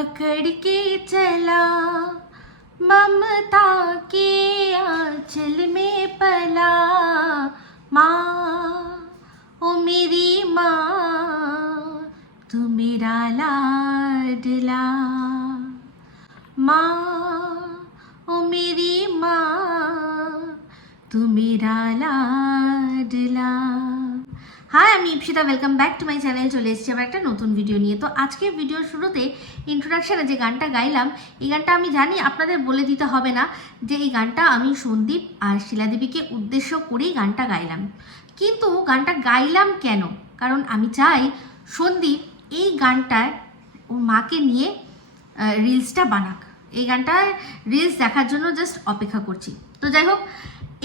पकड़ के चला ममता के आंचल में पला माँ ओ मेरी माँ तू मेरा लाडला माँ ओ मेरी माँ तू मेरा लाडला। হাই, আমি Ipsita, welcome back to my channel. চলে এসেছি আবার একটা নতুন ভিডিও নিয়ে। তো আজকে ভিডিওর শুরুতে ইন্ট্রোডাকশানে যে গানটা গাইলাম, এই গানটা আমি জানি আপনাদের বলে দিতে হবে না যে এই গানটা আমি সন্দীপ আর শিলাদেবীকে উদ্দেশ্য করেই গানটা গাইলাম। কিন্তু গানটা গাইলাম কেন? কারণ আমি চাই সন্দীপ এই গানটায় ওর মাকে নিয়ে রিলসটা বানাক। এই গানটায় রিলস দেখার জন্য জাস্ট অপেক্ষা করছি। তো যাই হোক,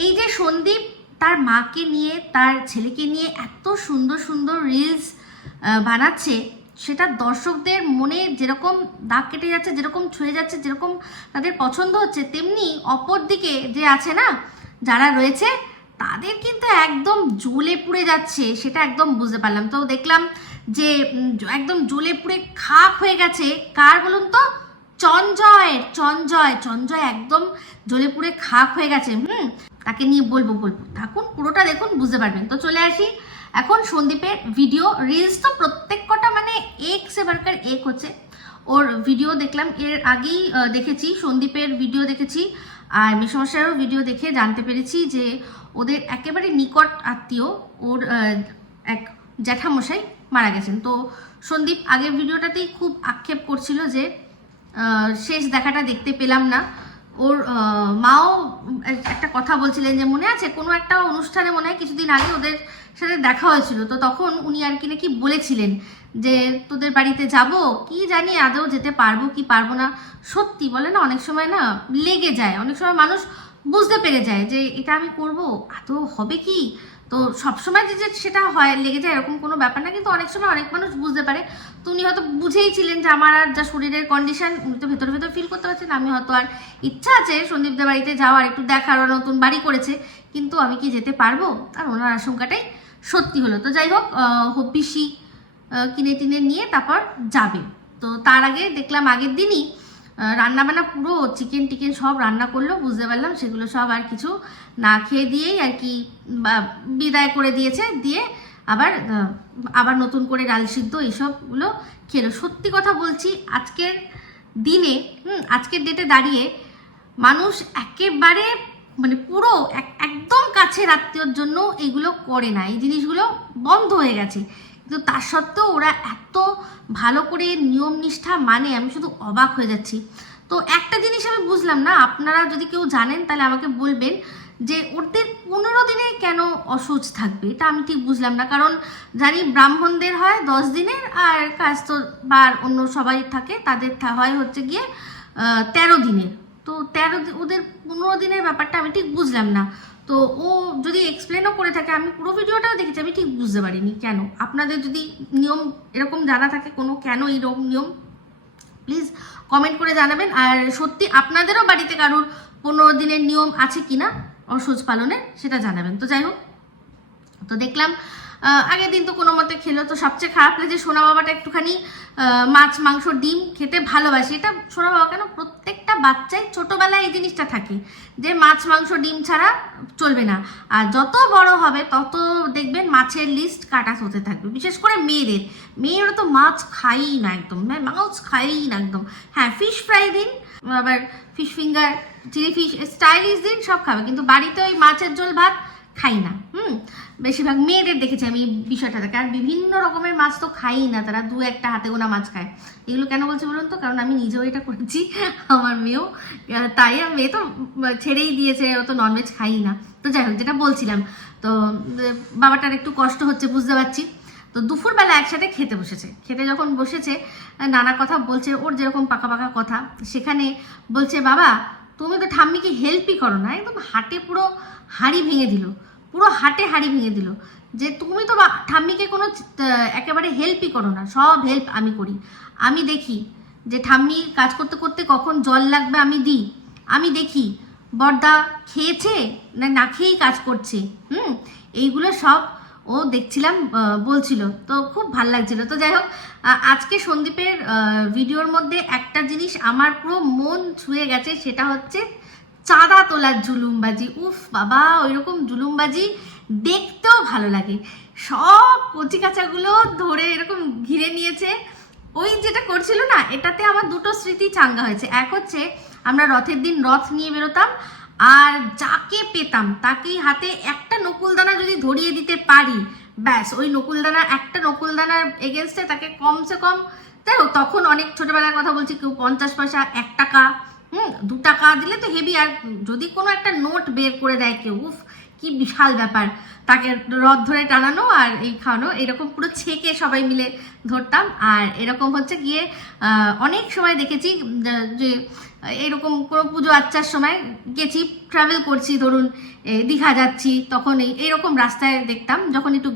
এই যে সন্দীপ তার মাকে নিয়ে, তার ছেলেকে নিয়ে এত সুন্দর সুন্দর রিলস বানাচ্ছে, সেটা দর্শকদের মনে যেরকম দাগ কেটে যাচ্ছে, যেরকম ছুঁয়ে যাচ্ছে, যেরকম তাদের পছন্দ হচ্ছে, তেমনি অপর দিকে যে আছে না, যারা রয়েছে তাদের কিন্তু একদম জ্বলে পুড়ে যাচ্ছে, সেটা একদম বুঝতে পারলাম। তো দেখলাম যে একদম জ্বলে পুড়ে খাক হয়ে গেছে কার বলুন তো? চঞ্জয় একদম জ্বলে পুড়ে খাক হয়ে গেছে। তাকে নিয়ে বলবো থাকুন, পুরোটা দেখুন, বুঝতে পারবেন। তো চলে আসি এখন সন্দীপের ভিডিও। রিলস তো প্রত্যেক কটা মানে এক সে বারকার এক হচ্ছে। ওর ভিডিও দেখলাম, এর আগেই দেখেছি সন্দীপের ভিডিও দেখেছি, আর মেসমশাইয়েরও ভিডিও দেখে জানতে পেরেছি যে ওদের একেবারে নিকট আত্মীয় ওর এক জ্যাঠামশাই মারা গেছেন। তো সন্দীপ আগের ভিডিওটাতেই খুব আক্ষেপ করছিল যে শেষ দেখাটা দেখতে পেলাম না। ওর মাও একটা কথা বলছিলেন যে মনে আছে কোনো একটা অনুষ্ঠানে, মনে হয় কিছুদিন আগে ওদের সাথে দেখা হয়েছিল, তো তখন উনি আর কি নাকি বলেছিলেন যে তোদের বাড়িতে যাব, কি জানি আদৌ যেতে পারবো কি পারবো না। সত্যি বলে না, অনেক সময় না লেগে যায়, অনেক সময় মানুষ বুঝতে পেরে যায় যে এটা আমি করব, আদৌ হবে কি। তো সবসময় যে সেটা হয় লেগে যায় এরকম কোনো ব্যাপার না, কিন্তু অনেক সময় অনেক মানুষ বুঝতে পারে। তো উনি হয়তো বুঝেই ছিলেন যে আমার আর যা শরীরের কন্ডিশন, উনি তো ভেতর ভেতর ফিল করতে পারছেন আমি হয়তো আর ইচ্ছা আছে সন্দীপদের বাড়িতে যাওয়ার, একটু দেখার, নতুন বাড়ি করেছে, কিন্তু আমি কি যেতে পারবো? আর ওনার আশঙ্কাটাই সত্যি হলো। তো যাই হোক, পিসি কিনে টিনে নিয়ে তারপর যাবে। তো তার আগে দেখলাম আগের দিনই রান্নাবান্না পুরো চিকেন টিকেন সব রান্না করলো, বুঝতে পারলাম সেগুলো সব আর কিছু না খেয়ে দিয়েই আর কি বিদায় করে দিয়েছে, দিয়ে আবার নতুন করে ডাল সিদ্ধ এইসবগুলো খেলো। সত্যি কথা বলছি, আজকের দিনে আজকের ডেটে দাঁড়িয়ে মানুষ একেবারে মানে পুরো একদম কাছের আত্মীয়র জন্য এগুলো করে না, এই জিনিসগুলো বন্ধ হয়ে গেছে। কিন্তু তার সত্ত্বেও ওরা এত ভালো করে নিয়ম নিষ্ঠা মানে, আমি শুধু অবাক হয়ে যাচ্ছি। তো একটা জিনিস আমি বুঝলাম না, আপনারা যদি কেউ জানেন তাহলে আমাকে বলবেন যে ওদের 15 দিনে কেন অসুচ থাকবে, এটা আমি ঠিক বুঝলাম না। কারণ জানি ব্রাহ্মণদের হয় 10 দিনের, আর কাস্ত বা অন্য সবাই থাকে তাদের হয় হচ্ছে গিয়ে 13 দিনের। তো ওদের 15 দিনের ব্যাপারটা আমি ঠিক বুঝলাম না। তো ও যদি এক্সপ্লেনও করে থাকে, আমি পুরো ভিডিওটাও দেখেছি, আমি ঠিক বুঝতে পারিনি কেন। আপনাদের যদি নিয়ম এরকম জানা থাকে কোনো, কেন এইরকম নিয়ম, প্লিজ কমেন্ট করে জানাবেন। আর সত্যি আপনাদেরও বাড়িতে কারোর 15 দিনের নিয়ম আছে কিনা অসুচ পালনের, সেটা জানাবেন। তো যাই হোক, তো দেখলাম আগের দিন তো কোনো মতে খেলো। তো সবচেয়ে খারাপ লাগে সোনা বাবাটা একটুখানি মাছ মাংস ডিম খেতে ভালোবাসে। এটা সোনা বাবা কেন, প্রত্যেকটা বাচ্চাই ছোটোবেলায় এই জিনিসটা থাকে যে মাছ মাংস ডিম ছাড়া চলবে না। আর যত বড় হবে তত দেখবেন মাছের লিস্ট কাটা হতে থাকবে, বিশেষ করে মেয়েরা তো মাছ খাই না একদম, মাছ খাই না একদম। হ্যাঁ, ফিশ ফ্রাই দিন, আবার fish finger, chilli fish, stylish দিন সব খাবে, কিন্তু বাড়িতে ওই মাছের ঝোল ভাত খাই না। বেশিরভাগ মেয়েদের দেখেছি আমি বিষয়টা থাকে। আর বিভিন্ন রকমের মাছ তো খাই না তারা, দু একটা হাতে গোনা মাছ খায়। এগুলো কেন বলছি বলুন তো? কারণ আমি নিজেও এটা করেছি, আমার মেয়েও তাই। মেয়ে তো ছেড়েই দিয়েছে, ও তো ননভেজ খাই না। তো যাই হোক, যেটা বলছিলাম, তো বাবাটার একটু কষ্ট হচ্ছে বুঝতে পারছি। তো দুপুরবেলা একসাথে খেতে যখন বসেছে নানা কথা বলছে, ওর যেরকম পাকা পাকা কথা, সেখানে বলছে বাবা তুমি তো ঠাম্মিকে হেল্পই করো না। একদম হাটে পুরো হাঁড়ি ভেঙে দিল, পুরো হাটে হাঁড়ি ভেঙে দিল যে তুমি তো ঠাম্মিকে কোনো একেবারে হেল্পই করো না, সব হেল্প আমি করি। আমি দেখি যে ঠাম্মি কাজ করতে করতে কখন জল লাগবে আমি দিই, আমি দেখি বড়দা খেয়েছে না খেয়েই কাজ করছে। এইগুলো সব ও দেখছিলাম বলছিল, তো খুব ভাল লাগছিল। তো যাই হোক, আজকে সন্দীপের ভিডিওর মধ্যে একটা জিনিস আমার পুরো মন ছুঁয়ে গেছে, সেটা হচ্ছে চাঁদা তোলার জুলুমবাজি। উফ বাবা, ওইরকম জুলুমবাজি দেখতেও ভালো লাগে। সব কচিকাচাগুলো ধরে এরকম ঘিরে নিয়েছে। ওই যেটা করছিল না, এটাতে আমার দুটো স্মৃতি চাঙ্গা হয়েছে। এক হচ্ছে আমরা রথের দিন রথ নিয়ে বেরোতাম, আর যাকে পেতাম তাকেই হাতে একটা নকুলদানা যদি ধরিয়ে দিতে পারি, ব্যাস ওই নকুলদানা, একটা নকুলদানার এগেনস্টে তাকে কমসে কম, তাই হোক তখন অনেক ছোটবেলার কথা বলছি, কেউ 50 পয়সা, 1 টাকা, 2 টাকা দিলে তো হেভি। আর যদি কোনো একটা নোট বের করে দেয় কেউ, উফ কি বিশাল ব্যাপার, তাকে রথ ধরে টানানো আর এই খাওয়ানো, এরকম পুরো ছেঁকে সবাই মিলে ধরতাম। আর এরকম হচ্ছে গিয়ে অনেক সময় দেখেছি যে এরকম কোনো পুজো আচ্চার সময় গেছি, ট্রাভেল করছি, ধরুন দীঘা যাচ্ছি, তখন এইরকম রাস্তায় দেখতাম, যখন একটু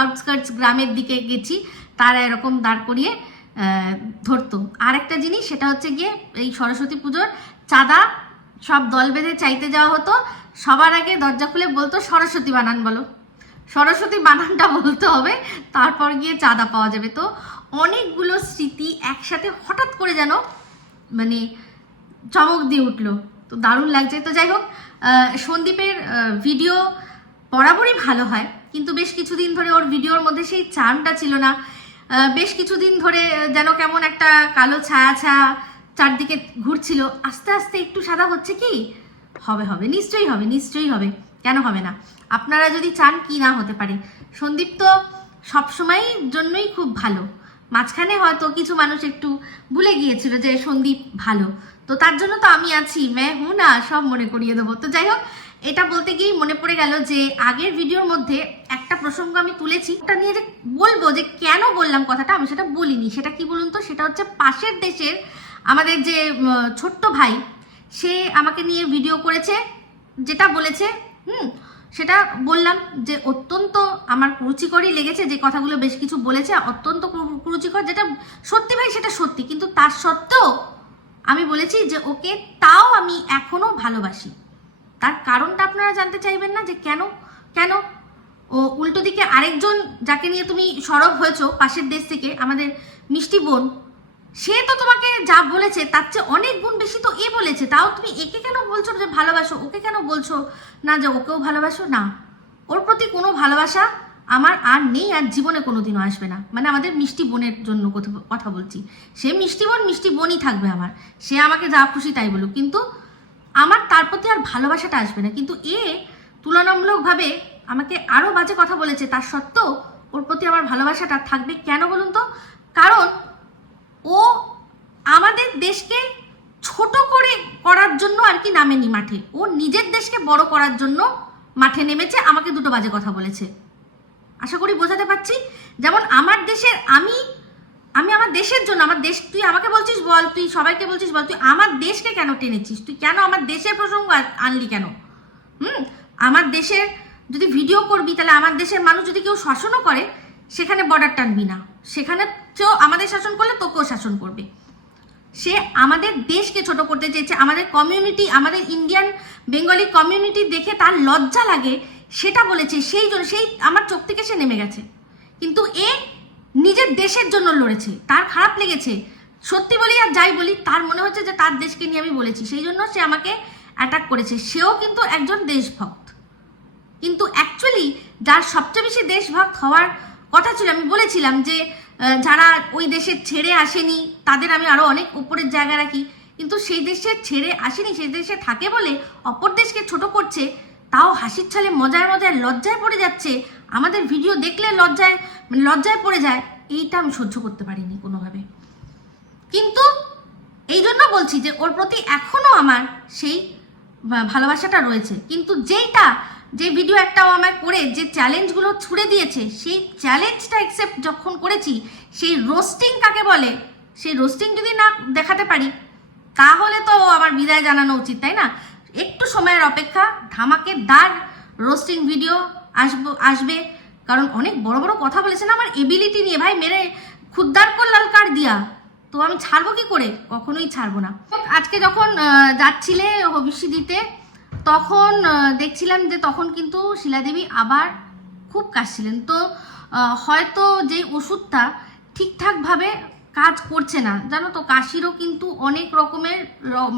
আউটস্কার্টস গ্রামের দিকে গেছি, তারা এরকম দাঁড় করিয়ে ধরতো। আর একটা জিনিস, সেটা হচ্ছে গিয়ে এই সরস্বতী পুজোর চাঁদা সব দল বেঁধে চাইতে যাওয়া হতো। সবার আগে দরজা খুলে বলতো সরস্বতী বানান বলো, সরস্বতী বানানটা বলতে হবে, তারপর গিয়ে চাঁদা পাওয়া যাবে। তো অনেকগুলো স্মৃতি একসাথে হঠাৎ করে যেন মানে চমক দিয়ে উঠলো, তো দারুণ লাগছে। তো যাই হোক, সন্দীপের ভিডিও বরাবরই ভালো হয়, কিন্তু বেশ কিছুদিন ধরে ওর ভিডিওর মধ্যে সেই চার্মটা ছিল না। বেশ কিছুদিন ধরে যেন কেমন একটা কালো ছায়া ছায়া চারদিকে ঘুরছিল। আস্তে আস্তে একটু সাদা হচ্ছে কি, হবে হবে, নিশ্চয়ই হবে, নিশ্চয়ই হবে, কেন হবে না? আপনারা যদি চান, কি না হতে পারে। সন্দীপ তো সবসময় জন্যই খুব ভালো, মাঝখানে হয়তো কিছু মানুষ একটু ভুলে গিয়েছিল যে সন্দীপ ভালো, তো তার জন্য তো আমি আছি, না সব মনে করিয়ে দেবো। তো যাই হোক, এটা বলতে গিয়েই মনে পড়ে গেল যে আগের ভিডিওর মধ্যে একটা প্রসঙ্গ আমি তুলেছি, ওটা নিয়ে যে বলবো যে কেন বললাম কথাটা, আমি সেটা বলিনি। সেটা কি বলুন তো, সেটা হচ্ছে পাশের দেশের আমাদের যে ছোট্ট ভাই, সে আমাকে নিয়ে ভিডিও করেছে, যেটা বলেছে সেটা বললাম যে অত্যন্ত আমার কুরুচিকরই লেগেছে, যে কথাগুলো বেশ কিছু বলেছে অত্যন্ত কুরুচিকর, যেটা সত্যি ভাই সেটা সত্যি, কিন্তু তার সত্ত্বেও আমি বলেছি যে ওকে তাও আমি এখনো ভালোবাসি। তার কারণটা আপনারা জানতে চাইবেন না, যে কেন কেন ও উল্টো দিকে আরেকজন যাকে নিয়ে তুমি সরব হয়েছো পাশের দেশ থেকে, আমাদের মিষ্টি বোন, সে তো তোমাকে যা বলেছে তার চেয়ে অনেক গুণ বেশি তো এ বলেছে, তাও তুমি একে কেন বলছো যে ভালোবাসো, ওকে কেন বলছো না যে ওকেও ভালোবাসো? না, ওর প্রতি কোনো ভালোবাসা আমার আর নেই, আর জীবনে কোনোদিনও আসবে না। মানে আমাদের মিষ্টি বোনের জন্য কথা বলছি, সে মিষ্টি বোনই থাকবে আমার, সে আমাকে যা খুশি তাই বলুক, কিন্তু আমার তার প্রতি আর ভালোবাসাটা আসবে না। কিন্তু এ তুলনামূলকভাবে আমাকে আরও বাজে কথা বলেছে, তার সত্ত্বেও ওর প্রতি আমার ভালোবাসাটা থাকবে। কেন বলুন তো? কারণ ও আমাদের দেশকে ছোট করার জন্য আর কি নামেনি মাঠে, ও নিজের দেশকে বড় করার জন্য মাঠে নেমেছে, আমাকে দুটো বাজে কথা বলেছে। আশা করি বোঝাতে পারছি। যেমন আমার দেশের, আমি আমার দেশের জন্য, আমার দেশ, তুই আমাকে বলছিস বল, তুই সবাইকে বলছিস বল, তুই আমার দেশকে কেন টেনেছিস? তুই কেন আমার দেশের প্রসঙ্গ আনলি কেন? আমার দেশের যদি ভিডিও করবি, তাহলে আমার দেশের মানুষ যদি কেউ শাসনও করে, সেখানে বর্ডার টানবি না, সেখানে কেউ আমাদের শাসন করলে তোকেও শাসন করবে। সে আমাদের দেশকে ছোট করতে চেয়েছে, আমাদের কমিউনিটি, আমাদের ইন্ডিয়ান বেঙ্গলি কমিউনিটি দেখে তার লজ্জা লাগে, সেটা বলেছে। সেই জন্য সেই আমার চোখ থেকে সে নেমে গেছে। কিন্তু এ নিজের দেশের জন্য লড়েছে, তার খারাপ লেগেছে, সত্যি বলি আর যাই বলি, তার মনে হচ্ছে যে তার দেশকে নিয়ে আমি বলেছি, সেই জন্য সে আমাকে অ্যাটাক করেছে। সেও কিন্তু একজন দেশভক্ত, কিন্তু অ্যাকচুয়ালি যার সবচেয়ে বেশি দেশভক্ত হওয়ার কথা ছিল, আমি বলেছিলাম যে যারা ওই দেশে ছেড়ে আসেনি তাদের আমি আরও অনেক উপরের জায়গা রাখি, কিন্তু সেই দেশে ছেড়ে আসেনি, সেই দেশে থাকে বলে অপর দেশকে ছোট করছে, তাও হাসির ছলে মজায় মজায় লজ্জায় পড়ে যাচ্ছে, আমাদের ভিডিও দেখলে লজ্জায় পড়ে যায়, এইটা আমি সহ্য করতে পারিনি কোনোভাবে। কিন্তু এই জন্য বলছি যে ওর প্রতি এখনও আমার সেই ভালোবাসাটা রয়েছে। কিন্তু যে ভিডিও একটাও আমায় করে যে চ্যালেঞ্জগুলো ছুড়ে দিয়েছে, সেই চ্যালেঞ্জটা অ্যাকসেপ্ট যখন করেছি, সেই রোস্টিং কাকে বলে, সেই রোস্টিং যদি না দেখাতে পারি, তাহলে তো আমার বিদায় জানানো উচিত, তাই না? একটু সময়ের অপেক্ষা, ধামাকেদার রোস্টিং ভিডিও আসবে, কারণ অনেক বড় বড় কথা বলেছে না আমার এবিলিটি নিয়ে, ভাই মেরে খুদ্দার কর লাল কার দিয়া, তো আমি ছাড়বো কি করে? কখনোই ছাড়বো না। আজকে যখন যাচ্ছিলে হবিষ্যি দিতে, তখন দেখছিলাম যে তখন কিন্তু শিলাদেবী আবার খুব কাশছিলেন। তো হয়তো যে ওষুধটা ঠিকঠাকভাবে কাজ করছে না, জানো তো কাশিরও কিন্তু অনেক রকমের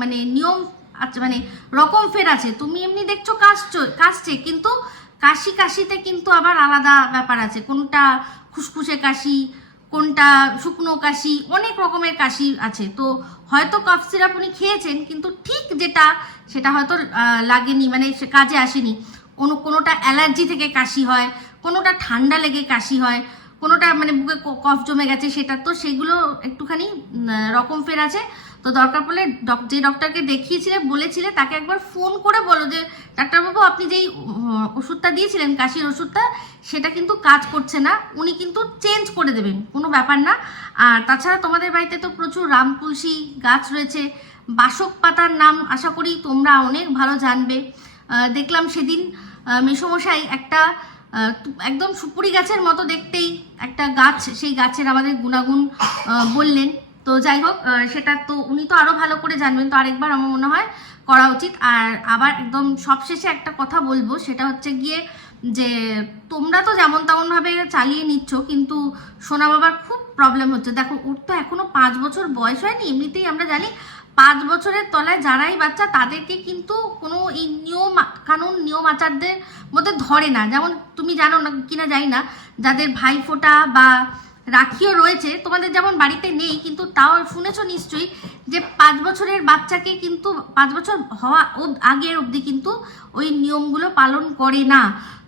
মানে নিয়ম আছে, মানে রকম ফের আছে। তুমি এমনি দেখছো কাশছে, কিন্তু কাশিতে কিন্তু আবার আলাদা ব্যাপার আছে, কোনটা খুসখুসে কাশি, কোনটা শুকনো কাশি, অনেক রকমের কাশি আছে। তো হয়তো কফ সিরাপ উনি খেয়েছেন, কিন্তু ঠিক সেটা হয়তো লাগেনি, মানে সে কাজে আসেনি। কোনোটা অ্যালার্জি থেকে কাশি হয়, কোনোটা ঠান্ডা লেগে কাশি হয়, কোনোটা মানে বুকে কফ জমে গেছে সেটা। তো সেগুলো একটুখানি রকম ফের আছে। তো দরকার পড়লে যে ডক্টরকে দেখিয়েছিলে বলেছিলে তাকে একবার ফোন করে বলো যে ডাক্তারবাবু আপনি যেই ওষুধটা দিয়েছিলেন কাশির ওষুধটা, সেটা কিন্তু কাজ করছে না, উনি কিন্তু চেঞ্জ করে দেবেন, কোনো ব্যাপার না। আর তাছাড়া তোমাদের বাড়িতে তো প্রচুর রামতুলসী গাছ রয়েছে, বাসক পাতার নাম আশা করি তোমরা অনেক ভালো জানবে। দেখলাম সেদিন মেসোমশাই একটা একদম সুপুরি গাছের মতো দেখতেই একটা গাছ, সেই গাছের আমাদের গুণাগুণ বললেন। তো যাই হোক, সেটা তো উনি তো আরো ভালো করে জানবেন, তো আরেকবার আমার মনে হয় করা উচিত। আর আবার একদম সবশেষে একটা কথা বলবো, সেটা হচ্ছে গিয়ে যে তোমরা তো যেমন তেমন ভাবে চালিয়ে নিচ্ছ, কিন্তু সোনা বাবার খুব প্রবলেম হচ্ছে। দেখো ওর তো এখনো 5 বছর বয়স হয়নি, এমনিতেই আমরা জানি 5 বছরের তলায় যারাই বাচ্চা তাদেরকে কিন্তু কোনো এই নিয়ম আচারদের মধ্যে ধরে না। যেমন তুমি জানো না কিনা জানি না, যাদের ভাইফোঁটা বা রাখিও রয়েছে, তোমাদের যেমন বাড়িতে নেই, কিন্তু তাও শুনেছো নিশ্চয়ই যে 5 বছরের বাচ্চাকে কিন্তু 5 বছর হওয়া আগের অবধি কিন্তু ওই নিয়মগুলো পালন করে না।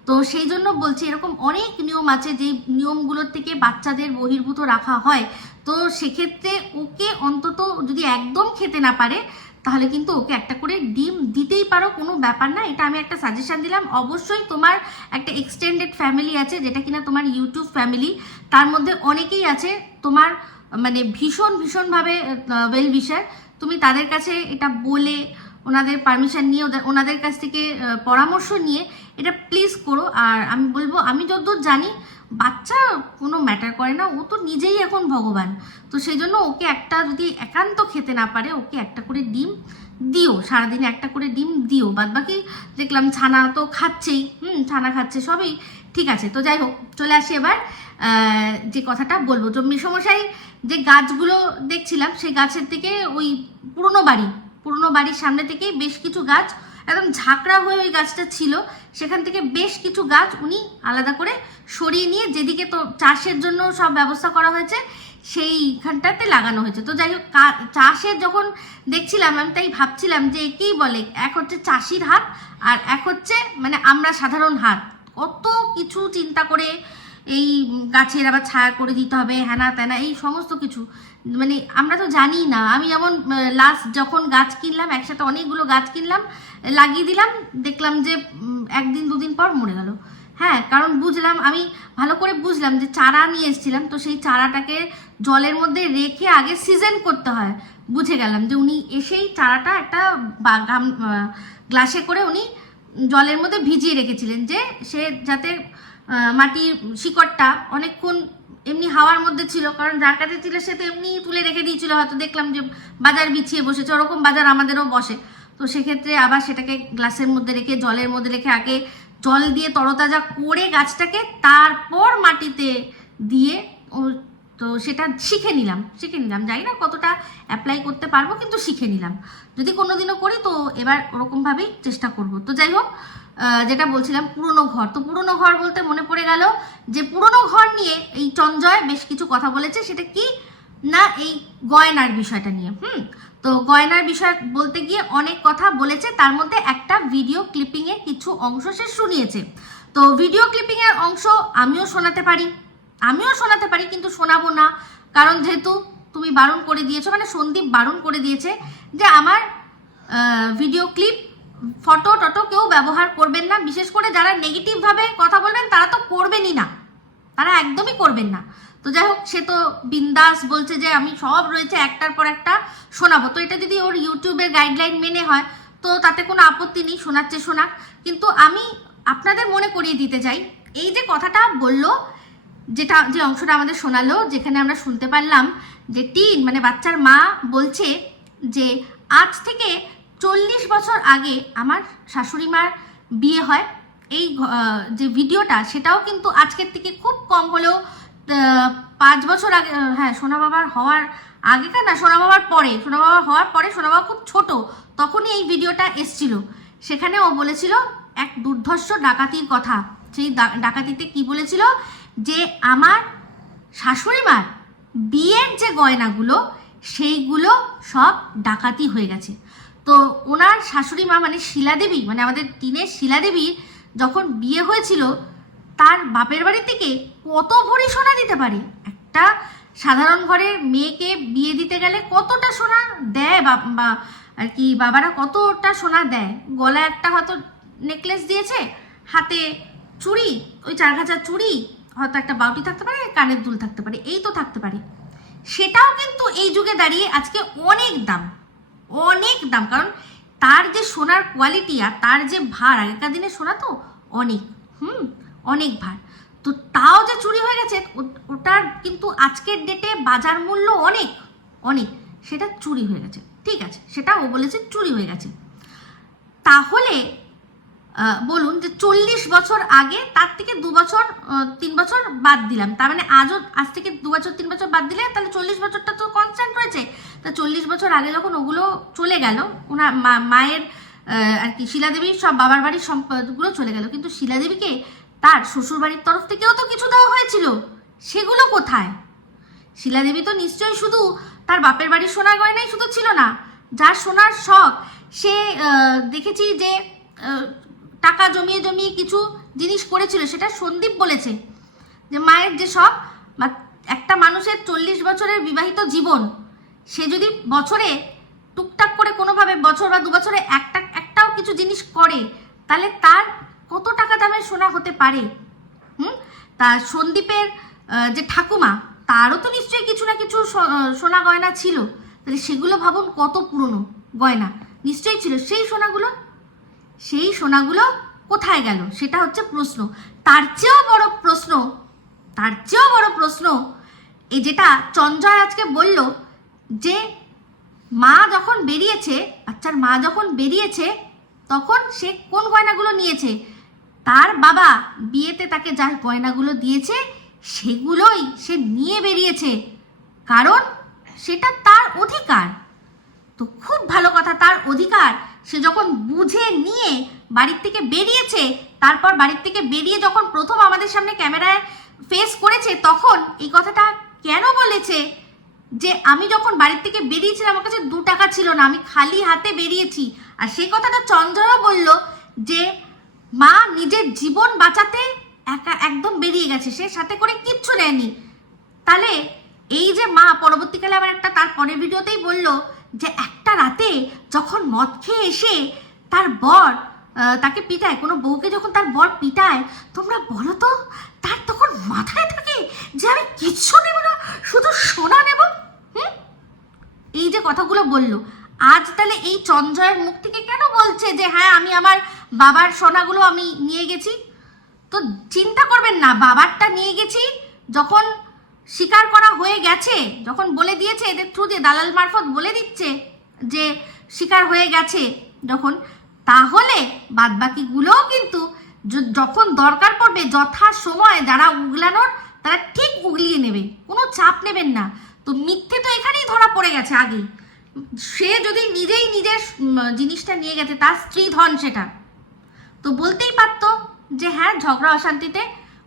তো সেই জন্য বলছি, এরকম অনেক নিয়ম আছে যে নিয়মগুলোর থেকে বাচ্চাদের বহির্ভূত রাখা হয়। তো সেক্ষেত্রে ওকে অন্তত যদি একদম খেতে না পারে, তাহলে কিন্তু ওকে একটা করে ডিম দিতেই পারো, কোনো ব্যাপার না। এটা আমি একটা সাজেশন দিলাম। অবশ্যই তোমার একটা এক্সটেন্ডেড ফ্যামিলি আছে, যেটা কিনা তোমার ইউটিউব ফ্যামিলি, তার মধ্যে অনেকেই আছে তোমার মানে ভীষণভাবে ওয়েল উইশার। তুমি তাদের কাছে এটা বলে, ওনাদের পারমিশন নিয়ে, ওনাদের কাছ থেকে পরামর্শ নিয়ে এটা প্লিজ করো। আর আমি বলবো, আমি যতদূর জানি বাচ্চা কোনো ম্যাটার করে না, ও তো নিজেই এখন ভগবান। তো সেই জন্য ওকে একটা যদি একান্ত খেতে না পারে, ওকে একটা করে ডিম দিও, সারাদিনে একটা করে ডিম দিও। বাদ বাকি দেখলাম ছানা তো খাচ্ছেই, ছানা খাচ্ছে, সবই ঠিক আছে। তো যাই হোক, চলে আসি এবার যে কথাটা বলবো। তো মেসোমশাই যে গাছগুলো দেখছিলাম, সেই গাছের থেকে ওই পুরনো বাড়ির সামনে থেকেই বেশ কিছু গাছ একদম ঝাঁকড়া হয়ে ওই গাছটা ছিল, সেখান থেকে বেশ কিছু গাছ উনি আলাদা করে সরিয়ে নিয়ে যেদিকে তো চাষের জন্য সব ব্যবস্থা করা হয়েছে সেইখানটাতে লাগানো হয়েছে। তো যাই হোক, চাষের যখন দেখছিলাম আমি তাই ভাবছিলাম যে একেই বলে, এক হচ্ছে চাষির হাত আর এক হচ্ছে মানে আমরা সাধারণ হাত। কত কিছু চিন্তা করে এই গাছের আবার ছায়া করে দিতে হবে, হ্যানা ত্যানা, এই সমস্ত কিছু মানে আমরা তো জানি না। আমি যেমন লাস্ট যখন গাছ কিনলাম, একসাথে অনেকগুলো গাছ কিনলাম, লাগিয়ে দিলাম, দেখলাম যে 1 দিন 2 দিন পর মরে গেল। হ্যাঁ, কারণ বুঝলাম, আমি ভালো করে বুঝলাম যে চারা নিয়ে এসেছিলাম, তো সেই চারাটাকে জলের মধ্যে রেখে আগে সিজন করতে হয়। বুঝে গেলাম যে উনি এসেই চারাটা একটা গ্লাসে করে উনি জলের মধ্যে ভিজিয়ে রেখেছিলেন, যে সে যাতে মাটির শিকড়টা অনেকক্ষণ এমনি হাওয়ার মধ্যে ছিল, কারণ যার কাছে ছিল সে তো এমনি তুলে রেখে দিয়েছিল, হয়তো দেখলাম যে বাজার বিছিয়ে বসেছে, ওরকম বাজার আমাদেরও বসে। তো সেক্ষেত্রে আবার সেটাকে গ্লাসের মধ্যে রেখে, জলের মধ্যে রেখে আগে জল দিয়ে তরতাজা করে গাছটাকে, তারপর মাটিতে দিয়ে তো সেটা শিখে নিলাম। জানি না কতটা অ্যাপ্লাই করতে পারবো, কিন্তু শিখে নিলাম। যদি কোনোদিনও করি তো এবার ওরকমভাবেই চেষ্টা করব। তো যাই হোক, যেটা বলছিলাম পুরনো ঘর, তো পুরনো ঘর বলতে মনে পড়ে গেল যে পুরনো ঘর নিয়ে এই চঞ্জয় বেশ কিছু কথা বলেছে। সেটা কি না, এই গয়নার বিষয়টা নিয়ে। তো গয়নার বিষয় বলতে গিয়ে অনেক কথা বলেছে, তার মধ্যে একটা ভিডিও ক্লিপিং এর কিছু অংশ সে শুনিয়েছে। তো ভিডিও ক্লিপিং এর অংশ আমিও শোনাতে পারি, কিন্তু শোনাবো না, কারণ যেহেতু তুমি বারণ করে দিয়েছো, মানে সন্দীপ বারণ করে দিয়েছে যে আমার ভিডিও ক্লিপ, ফটো টটো কেউ ব্যবহার করবেন না। বিশেষ করে যারা নেগেটিভ ভাবে কথা বলবেন তারা তো করবেনই না, তারা একদমই করবেন না। তো যাই হোক, সে তো বিন্দাস বলছে যে আমি সব রয়েছে একটার পর একটা শোনাবো। তো এটা যদি ওর ইউটিউবের গাইডলাইন মেনে হয় তো তাতে কোনো আপত্তি নেই, শোনাচ্ছে শোনাক। কিন্তু আমি আপনাদের মনে করিয়ে দিতে চাই, এই যে কথাটা বললো, যে অংশটা আমাদের শোনালো, যেখানে আমরা শুনতে পারলাম যে মানে বাচ্চার মা বলছে যে আজ থেকে 40 বছর আগে আমার শাশুড়ি মার বিয়ে হয়, এই যে ভিডিওটা সেটাও কিন্তু আজকের থেকে খুব কম হলেও 5 বছর আগে, হ্যাঁ সোনা বাবার হওয়ার আগেকার না, সোনা বাবার পরে, সোনা বাবা হওয়ার পরে, সোনা বাবা খুব ছোট তখনই এই ভিডিওটা এসছিল। সেখানে ও বলেছিল এক দুর্ধর্ষ ডাকাতির কথা। সেই ডাকাতিতে কি বলেছিল, যে আমার শাশুড়ি মার বিয়ের যে গয়নাগুলো সেইগুলো সব ডাকাতি হয়ে গেছে। তো ওনার শাশুড়ি মা মানে শিলাদেবী, মানে আমাদের টিনের শিলাদেবীর যখন বিয়ে হয়েছিল তার বাপের বাড়ি থেকে কত ভরি সোনা দিতে পারে? একটা সাধারণ ঘরের মেয়েকে বিয়ে দিতে গেলে কতটা সোনা দেয় আর কি, বাবারা কতটা সোনা দেয়? গলায় একটা হয়তো নেকলেস দিয়েছে, হাতে চুড়ি, ওই 4 খাঁচার চুড়ি, হয়তো একটা বাউটি থাকতে পারে, কানের দুল থাকতে পারে, এই তো থাকতে পারে। সেটাও কিন্তু এই যুগে দাঁড়িয়ে আজকে অনেক দাম, অনেক দাম। কারণ তার যে সোনার কোয়ালিটি আর তার যে ভার, আগেকার দিনে সোনা তো অনেক অনেক ভার, তো তাও যে চুরি হয়ে গেছে ওটার কিন্তু আজকের ডেটে বাজার মূল্য অনেক অনেক, সেটা চুরি হয়ে গেছে। ঠিক আছে, সেটা ও বলেছে চুরি হয়ে গেছে। তাহলে বলুন যে 40 বছর আগে, তার থেকে 2 বছর 3 বছর বাদ দিলাম, তার মানে আজ থেকে 2 বছর 3 বছর বাদ দিলে তাহলে 40 বছরটা তো কনস্ট্যান্ট রয়েছে। তা 40 বছর আগে যখন ওগুলো চলে গেল, ওনার মায়ের আর কি শিলাদেবীর সব বাবার বাড়ির সম্পদগুলো চলে গেল, কিন্তু শিলাদেবীকে তার শ্বশুর বাড়ির তরফ থেকেও তো কিছু দেওয়া হয়েছিল, সেগুলো কোথায়? শিলাদেবী তো নিশ্চয়ই শুধু তার বাপের বাড়ির সোনার গয়নাই শুধু ছিল না, যার সোনার শখ সে দেখেছি যে টাকা জমিয়ে জমিয়ে কিছু জিনিস করেছিল। সেটা সন্দীপ বলেছে যে মায়ের যে শখ, একটা মানুষের 40 বছরের বিবাহিত জীবন, সে যদি বছরে টুকটাক করে কোনোভাবে বছর বা 2 বছরে একটাও কিছু জিনিস করে, তাহলে তার কত টাকা দামের সোনা হতে পারে? তা সন্দীপের যে ঠাকুমা, তারও তো নিশ্চয়ই কিছু না কিছু সোনা গয়না ছিল, তাহলে সেগুলো ভাবুন কত পুরনো গয়না নিশ্চয়ই ছিল। সেই সোনাগুলো কোথায় গেল, সেটা হচ্ছে প্রশ্ন। তার চেয়েও বড় প্রশ্ন এই যেটা চঞ্জয় আজকে বলল, যে মা যখন বেরিয়েছে, বাচ্চার মা যখন বেরিয়েছে, তখন সে কোন গয়নাগুলো নিয়েছে? তার বাবা বিয়েতে তাকে যা গয়নাগুলো দিয়েছে সেগুলোই সে নিয়ে বেরিয়েছে, কারণ সেটা তার অধিকার। তো খুব ভালো কথা, তার অধিকার সে যখন বুঝে নিয়ে বাড়ির থেকে বেরিয়েছে, তারপর বাড়ির থেকে বেরিয়ে যখন প্রথম আমাদের সামনে ক্যামেরায় ফেস করেছে, তখন এই কথাটা কেন বলেছে যে আমি যখন বাড়ির থেকে বেরিয়েছিলাম আমার কাছে 2 টাকা ছিল না, আমি খালি হাতে বেরিয়েছি। আর সেই কথাটা চঞ্জয়ও বলল যে মা নিজের জীবন বাঁচাতে একদম বেরিয়ে গেছে, সে সাথে করে কিচ্ছু নেয়নি। তাহলে এই যে মা পরবর্তীকালে আবার একটা তার পরের ভিডিওতেই বলল যে একটা রাতে যখন মদ খেয়ে এসে তার বর তাকে পিটায়, কোনো বউকে যখন তার বর পিটায়, তোমরা বলো তো তার তখন মাথায় থাকে যে আমি কিচ্ছু নেব না, শুধু সোনা নেব। এই যে কথাগুলো বলল, আজ তাহলে এই চঞ্জয়ের মুখ থেকে কেন বলছে যে হ্যাঁ আমি আমার বাবার সোনাগুলো আমি নিয়ে গেছি? তো চিন্তা করবেন না, বাবারটা নিয়ে গেছি যখন স্বীকার করা হয়ে গেছে, যখন বলে দিয়েছে এদের থ্রু দিয়ে, দালাল মারফত বলে দিচ্ছে যে স্বীকার হয়ে গেছে যখন, তাহলে বাদবাকিগুলোও কিন্তু যখন দরকার পড়বে যথা সময় যারা উগলানোর তারা ঠিক উগলিয়ে নেবে, কোনো চাপ নেবেন না। তো মিথ্যে তো এখানেই ধরা পড়ে গেছে আগেই। সে যদি নিজেই নিজের জিনিসটা নিয়ে গেছে, তার স্ত্রী ধন সেটা, তো বলতেই পারতো যে হ্যাঁ ঝগড়া অশান্তিতে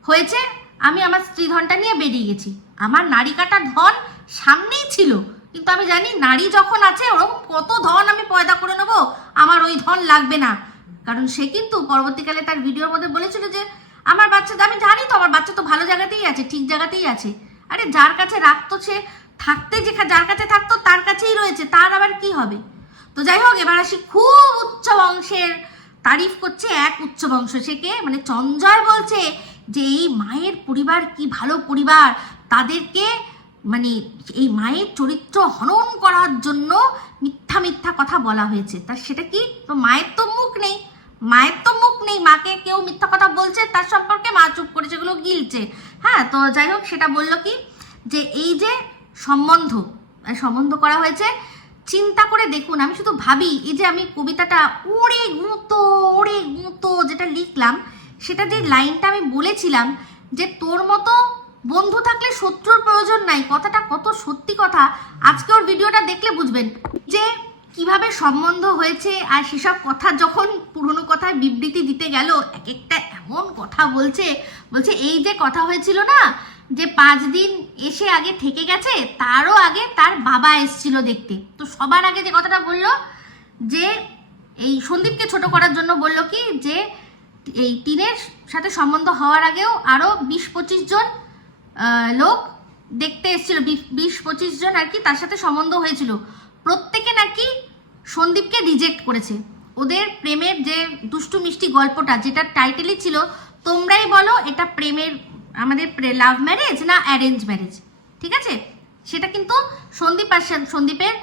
হয়েছে, আমি আমার স্ত্রী ধনটা নিয়ে বেরিয়ে গেছি, আমার নারী কাটা ধন সামনেই ছিল, কিন্তু আমি জানি নারী যখন আছে ওরকম কত ধন আমি পয়দা করে নেবো, আমার ওই ধন লাগবে না। কারণ সে কিন্তু পরবর্তীকালে তার ভিডিওর মধ্যে বলেছিল যে আমার বাচ্চা, আমি জানি তো আমার বাচ্চা তো ভালো জায়গাতেই আছে, ঠিক জায়গাতেই আছে। আরে যার কাছে রাখতো সে থাকতে, যার কাছে থাকতো তার কাছেই রয়েছে, তার আবার কি হবে? তো যাই হোক, এবার আসি খুব উচ্চ বংশের তারিফ করছে এক উচ্চ বংশ, সে কে, মানে চঞ্জয় বলছে যে এই মায়ের পরিবার কি ভালো পরিবার, তাদেরকে মানে এই মায়ের চরিত্র হনন করার জন্য মিথ্যা মিথ্যা কথা বলা হয়েছে। তা সেটা কি? তো মায়ের তো মুখ নেই, মাকে কেউ মিথ্যা কথা বলছে তার সম্পর্কে মা চুপ করে সেগুলো গিলছে। হ্যাঁ, তো যাই হোক, সেটা বললো কি যে এই যে সম্বন্ধ করা হয়েছে, চিন্তা করে দেখুন। আমি শুধু ভাবি, এই যে আমি কবিতাটা ওড়ে গুঁতো যেটা লিখলাম, সেটা যে লাইনটা আমি বলেছিলাম যে তোর মতো বন্ধু থাকলে শত্রুর প্রয়োজন নাই, কথাটা কত সত্যি কথা। আজকে ওর ভিডিওটা দেখলে বুঝবেন যে কিভাবে সম্বন্ধ হয়েছে। আর সেসব কথা যখন পুরনো কথায় বিবৃতি দিতে গেল, এক একটা এমন কথা বলছে এই যে কথা হয়েছিল না যে 5 দিন এসে আগে থেকে গেছে, তারও আগে তার বাবা এসছিল দেখতে। তো সবার আগে যে কথাটা বললো যে এই সন্দীপকে ছোট করার জন্য বললো কি যে এই টিনের সাথে সম্বন্ধ হওয়ার আগেও আরও 20-25 জন লোক দেখতে এসেছিল, 20-25 জন আর কি তার সাথে সম্বন্ধ হয়েছিল, প্রত্যেকে নাকি সন্দীপকে রিজেক্ট করেছে। ওদের প্রেমের যে দুষ্টু মিষ্টি গল্পটা, যেটা টাইটেলই ছিল তোমরাই বলো এটা প্রেমের আমাদের লাভ ম্যারেজ না অ্যারেঞ্জ ম্যারেজ, ঠিক আছে, সেটা কিন্তু সন্দীপ আর সন্দীপের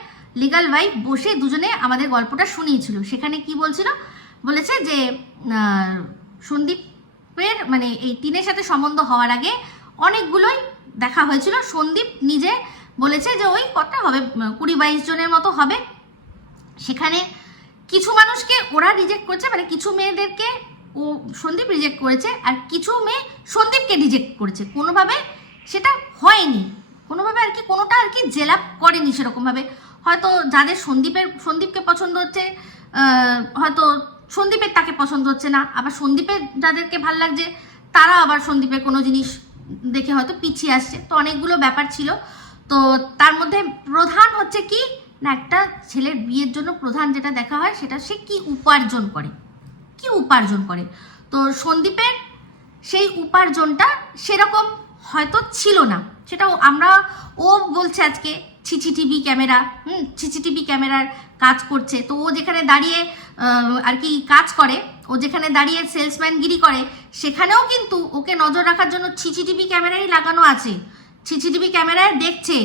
লিগাল ওয়াইফ বসে দুজনে আমাদের গল্পটা শুনিয়েছিল। সেখানে কি বলছিল, বলেছে যে সন্দীপের মানে এই টিনের সাথে সম্বন্ধ হওয়ার আগে অনেকগুলোই দেখা হয়েছিল। সন্দীপ নিজে বলেছে যে ওই কটা হবে 20-22 জনের মতো হবে। সেখানে কিছু মানুষকে ওরা রিজেক্ট করেছে, মানে কিছু মেয়েদেরকে ও সন্দীপ রিজেক্ট করেছে, আর কিছু মেয়ে সন্দীপকে রিজেক্ট করেছে। কোনোভাবে সেটা হয়নি, কোনোভাবে আর কি কোনোটা আর কি জেলাপ করেনি সেরকমভাবে। হয়তো যাদের সন্দীপকে পছন্দ হচ্ছে, হয়তো সন্দীপের তাকে পছন্দ হচ্ছে না, আবার সন্দীপের যাদেরকে ভাল লাগছে তারা আবার সন্দীপের কোনো জিনিস দেখে হয়তো পিছিয়ে আসছে। তো অনেকগুলো ব্যাপার ছিল। তো তার মধ্যে প্রধান হচ্ছে কি না, একটা ছেলের বিয়ের জন্য প্রধান যেটা দেখা হয় সেটা সে কি উপার্জন করে। তো সন্দীপের সেই উপার্জনটা সেরকম হয়তো ছিল না, সেটাও ও বলছে আজকে সিসিটিভি ক্যামেরার কাজ করছে। তো ও যেখানে দাঁড়িয়ে আর কি কাজ করে, ও যেখানে দাঁড়িয়ে সেলসম্যানগিরি করে, সেখানেও কিন্তু ওকে নজর রাখার জন্য সিসিটিভি ক্যামেরাই লাগানো আছে। সিসিটিভি ক্যামেরায় দেখছে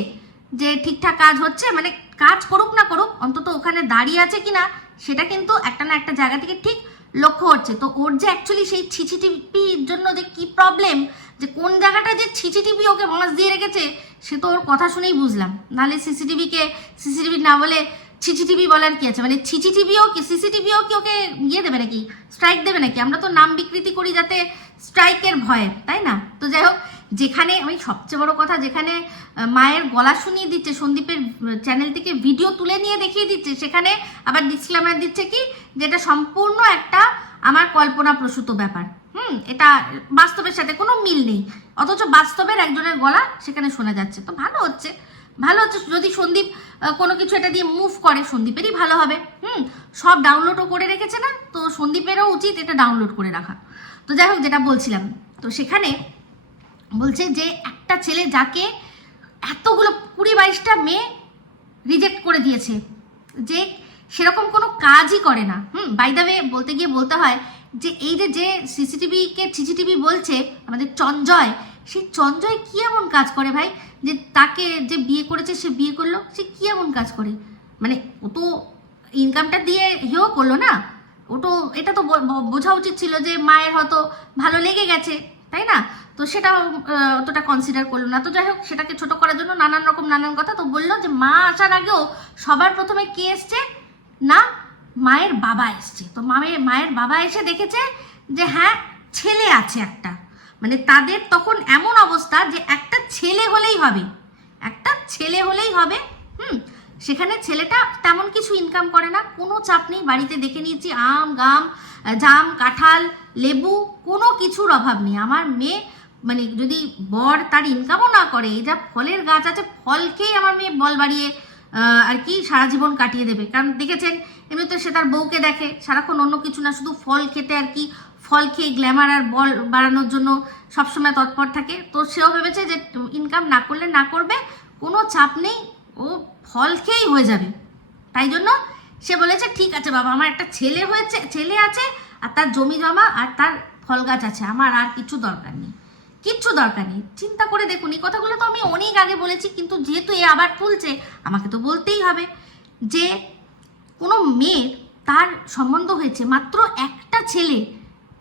যে ঠিকঠাক কাজ হচ্ছে, মানে কাজ করুক না করুক অন্তত ওখানে দাঁড়িয়ে আছে কিনা সেটা কিন্তু একটা না একটা জায়গা থেকে ঠিক লক্ষ্য হচ্ছে। তো ওর যে অ্যাকচুয়ালি সেই সিসিটিভির জন্য যে কি প্রবলেম, যে কোন জায়গাটা যে সিসিটিভি ওকে মাস দিয়ে রেখেছে, সে তো ওর কথা শুনেই বুঝলাম। নাহলে সিসিটিভি না বলে সিসিটিভি বলার কি আছে, মানে সিসিটিভিও কি ওকে দেবে নাকি, স্ট্রাইক দেবে নাকি? আমরা তো নাম বিকৃতি করি যাতে স্ট্রাইকের ভয়ে, তাই না? তো যাই হোক, যেখানে আমি সবচেয়ে বড় কথা, যেখানে মায়ের গলা শুনিয়ে দিচ্ছে, সন্দীপের চ্যানেল থেকে ভিডিও তুলে নিয়ে দেখিয়ে দিচ্ছে, সেখানে আবার ডিসক্লেমার দিচ্ছে কি যেটা সম্পূর্ণ একটা আমার কল্পনাপ্রসূত ব্যাপার, এটা বাস্তবের সাথে কোনো মিল নেই, অথচ বাস্তবের একজনের গলা সেখানে শোনা যাচ্ছে। তো ভালো হচ্ছে যদি সন্দীপ কোনো কিছু এটা দিয়ে মুভ করে, সন্দীপেরই ভালো হবে। সব ডাউনলোডও করে রেখেছে না, তো সন্দীপেরও উচিত এটা ডাউনলোড করে রাখা। তো যাই হোক, যেটা বলছিলাম, তো সেখানে বলছে যে একটা ছেলে যাকে এতগুলো 20-22টা মেয়ে রিজেক্ট করে দিয়েছে, যে সেরকম কোনো কাজই করে না। বাই দ্য ওয়ে, বলতে গিয়ে বলতে হয় যে এই যে সিসিটিভি বলছে আমাদের চঞ্জয়, সেই চঞ্জয় কি এমন কাজ করে ভাই, যে তাকে যে বিয়ে করেছে সে বিয়ে করলো, সে কি এমন কাজ করে? মানে ও তো ইনকামটা দিয়ে করলো না, এটা তো বোঝা উচিত ছিল যে মায়ের হয়তো ভালো লেগে গেছে, তাই না? তো সেটা অতটা কনসিডার করলো না। তো যাই হোক, সেটাকে ছোট করার জন্য নানান কথা। তো বললো যে মা আসার আগেও সবার প্রথমে কে এসছে না, মায়ের বাবা এসছে। তো মায়ের বাবা এসে দেখেছে যে হ্যাঁ ছেলে আছে একটা, মানে তাদের তখন এমন অবস্থা যে একটা ছেলে হলেই হবে। সেখানে ছেলেটা তেমন কিছু ইনকাম করে না, কোনো চাপ নেই, বাড়িতে দেখে নিয়েছি জাম কাঁঠাল লেবু কোনো কিছুর অভাব নেই। আমার মেয়ে মানে যদি বর তার ইনকামও না করে, এই যা ফলের গাছ আছে, ফল খেয়েই আমার মেয়ে বল বাড়িয়ে আর কি সারা জীবন কাটিয়ে দেবে। কারণ দেখেছেন, এমনি তো সে তার বউকে দেখে সারাক্ষণ অন্য কিছু না, শুধু ফল খেতে আর কি, ফল খেয়ে গ্ল্যামার আর বল বাড়ানোর জন্য সবসময় তৎপর থাকে। তো সেও ভেবেছে যে ইনকাম না করলে না করবে, কোনো চাপ নেই, ও ফল খেয়েই হয়ে যাবে। তাই জন্য সে বলেছে ঠিক আছে বাবা, আমার একটা ছেলে আছে আর তার জমি জমা আর তার ফল গাছ আছে, আমার আর কিচ্ছু দরকার নেই। চিন্তা করে দেখুন, এই কথাগুলো তো আমি অনেক আগে বলেছি, কিন্তু যেহেতু এ আবার তুলছে, আমাকে তো বলতেই হবে যে কোনো মেয়ের তার সম্বন্ধ হয়েছে, মাত্র একটা ছেলে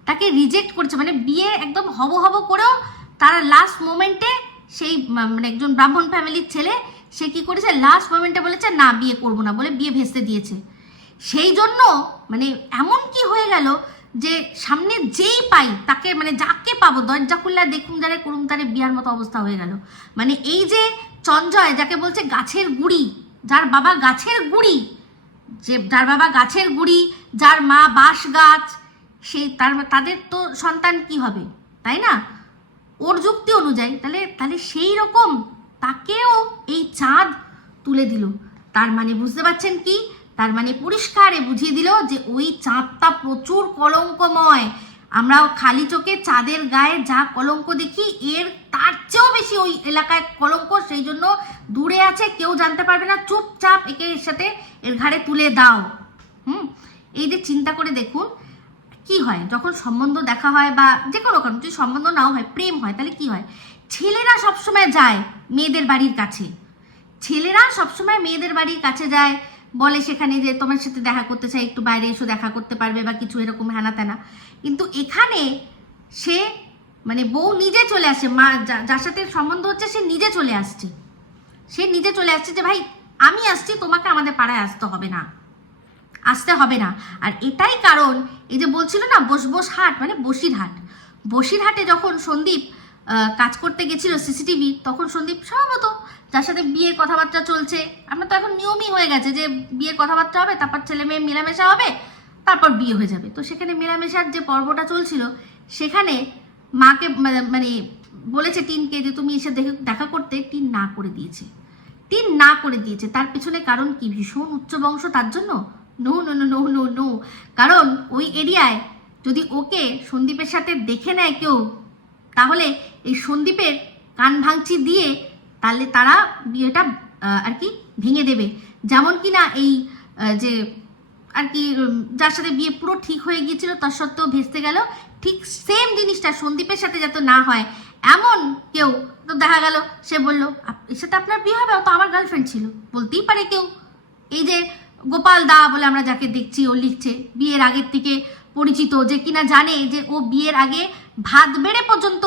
তাকে রিজেক্ট করছে, মানে বিয়ে একদম হব করেও তারা লাস্ট মোমেন্টে সেই মানে একজন ব্রাহ্মণ ফ্যামিলির ছেলে, সে কি করেছে লাস্ট মোমেন্টে বলেছে না বিয়ে করবো না বলে বিয়ে ভেস্তে দিয়েছে। সেই জন্য মানে এমন কি হয়ে গেল যে সামনে যেই পাই তাকে মানে যাকে পাবো দরজা খুললে দেখুন যারে করুম তারে বিয়ার মতো অবস্থা হয়ে গেল। মানে এই যে চঞ্জয় যাকে বলছে গাছের গুড়ি, যার বাবা গাছের গুড়ি, যার বাবা গাছের গুড়ি, যার মা বাঁশ গাছ, সেই তাদের তো সন্তান কি হবে, তাই না? ওর যুক্তি অনুযায়ী তাহলে সেই রকম তাকেও এই চাঁদ তুলে দিল। তার মানে বুঝতে পারছেন কি? তার মানে পরিষ্কারে বুঝিয়ে দিল যে ওই চাঁদটা প্রচুর কলঙ্কময়। আমরা খালি চোখে চাঁদের গায়ে যা কলঙ্ক দেখি, এর তার চেয়েও বেশি ওই এলাকায় কলঙ্ক, সেই জন্য দূরে আছে, কেউ জানতে পারবে না, চুপচাপ একে এর সাথে এর ঘাড়ে তুলে দাও। এই যে চিন্তা করে দেখুন কি হয় যখন সম্বন্ধ দেখা হয়, বা যে কোনো কারণ যদি সম্বন্ধ নাও হয়, প্রেম হয়, তাহলে কি হয়? ছেলেরা সবসময় যায় মেয়েদের বাড়ির কাছে, ছেলেরা সবসময় মেয়েদের বাড়ির কাছে যায়, বলে সেখানে যে তোমার সাথে দেখা করতে চাই, একটু বাইরে এসে দেখা করতে পারবে বা কিছু এরকম হ্যানা ত্যানা। কিন্তু এখানে সে মানে বউ নিজে চলে আসে, মা যার সাথে সম্বন্ধ হচ্ছে সে নিজে চলে আসছে, যে ভাই আমি আসছি, তোমাকে আমাদের পাড়ায় আসতে হবে না। আর এটাই কারণ, এই যে বলছিল না বসবস হাট মানে বসিরহাটে যখন সন্দীপ কাজ করতে গেছিল সিসিটিভি, তখন সন্দীপ সম্ভবত যার সাথে বিয়ের কথাবার্তা চলছে, আমরা তো এখন নিয়মই হয়ে গেছে যে বিয়ের কথাবার্তা হবে, তারপর ছেলে মেয়ে মেলামেশা হবে, তারপর বিয়ে হয়ে যাবে। তো সেখানে মেলামেশার যে পর্বটা চলছিল, সেখানে মাকে মানে বলেছে টিনকে যে তুমি এসে দেখা করতে, টিন না করে দিয়েছে। তার পেছনে কারণ কি? ভীষণ উচ্চ বংশ, তার জন্য? নো। কারণ ওই এরিয়ায় যদি ওকে সন্দীপের সাথে দেখে নেয় কেউ, তাহলে এই সন্দীপের কান ভাঙচি দিয়ে তাহলে তারা বিয়েটা আর কি ভেঙে দেবে। যেমন কি না এই যে আর কি যার সাথে বিয়ে পুরো ঠিক হয়ে গিয়েছিল, তার সত্ত্বেও ভেস্তে গেল, ঠিক সেম জিনিসটা সন্দীপের সাথে যাতে না হয়, এমন কেউ তো দেখা গেল সে বললো এর সাথে আপনার বিয়ে হবে, ও তো আমার গার্লফ্রেন্ড ছিল, বলতেই পারে কেউ। এই যে গোপাল দা বলে আমরা যাকে দেখছি, ও লিখছে বিয়ের আগের থেকে পরিচিত, যে কিনা জানে যে ও বিয়ের আগে ভাত বেড়ে পর্যন্ত